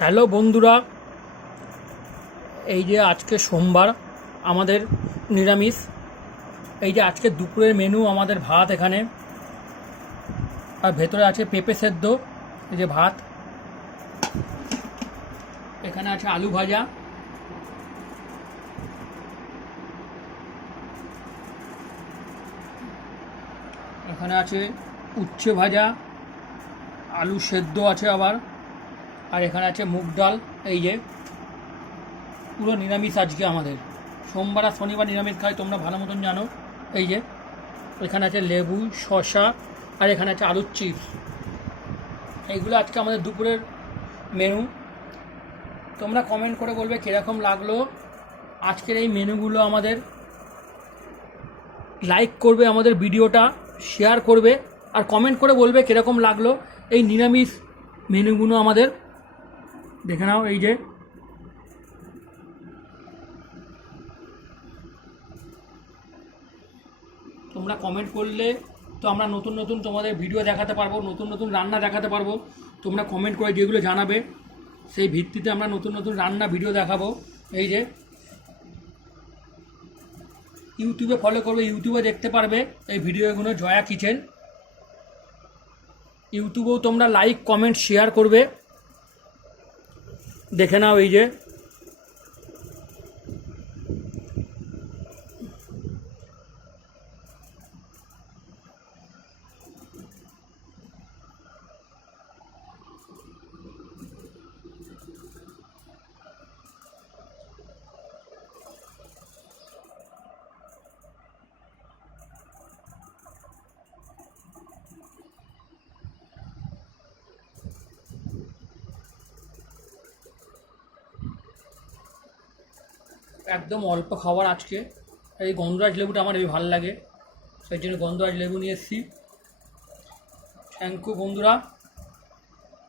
Hello বন্ধুরা, এই যে আজকে সোমবার আমাদের নিরামিষ। এই যে আজকে দুপুরের মেনু আমাদের ভাত এখানে, আর ভেতরে আছে পেঁপে সেদ্ধ। এই যে ভাত, এখানে আছে আলু ভাজা, এখানে আছে উচ্ছে ভাজা, আলু সেদ্ধ আছে আবার, আর এখানে আছে মুগ ডাল। এই যে পুরো নিরামিষ আজকে আমাদের। সোমবার আর শনিবার নিরামিষ খাই, তোমরা ভালো মতন জানো। এই যে এখানে আছে লেবু, শসা, আর এখানে আছে আলুর চিপস। এইগুলো আজকে আমাদের দুপুরের মেনু। তোমরা কমেন্ট করে বলবে কীরকম লাগলো আজকের এই মেনুগুলো আমাদের। লাইক করবে আমাদের ভিডিওটা, শেয়ার করবে, আর কমেন্ট করে বলবে কীরকম লাগলো এই নিরামিষ মেনুগুলো আমাদের। দেখে নাও, এই যে তোমরা কমেন্ট করলে তো আমরা নতুন নতুন তোমাদের ভিডিও দেখাতে পারবো, নতুন নতুন রান্না দেখাতে পারবো। তোমরা কমেন্ট করে যেগুলো জানাবে সেই ভিত্তিতে আমরা নতুন নতুন রান্না ভিডিও দেখাবো। এই যে ইউটিউবে ফলো করবে, ইউটিউবে দেখতে পারবে এই ভিডিওগুলো, জয়া কিচেন। ইউটিউবেও তোমরা লাইক কমেন্ট শেয়ার করবে। দেখে নাও, এই যে একদম অল্প খাবার আজকে। এই গন্ধরাজ লেবুটা আমার বেশি ভালো লাগে, সেই জন্য গন্ধরাজ লেবু নিয়ে এসেছি। থ্যাংক ইউ বন্ধুরা।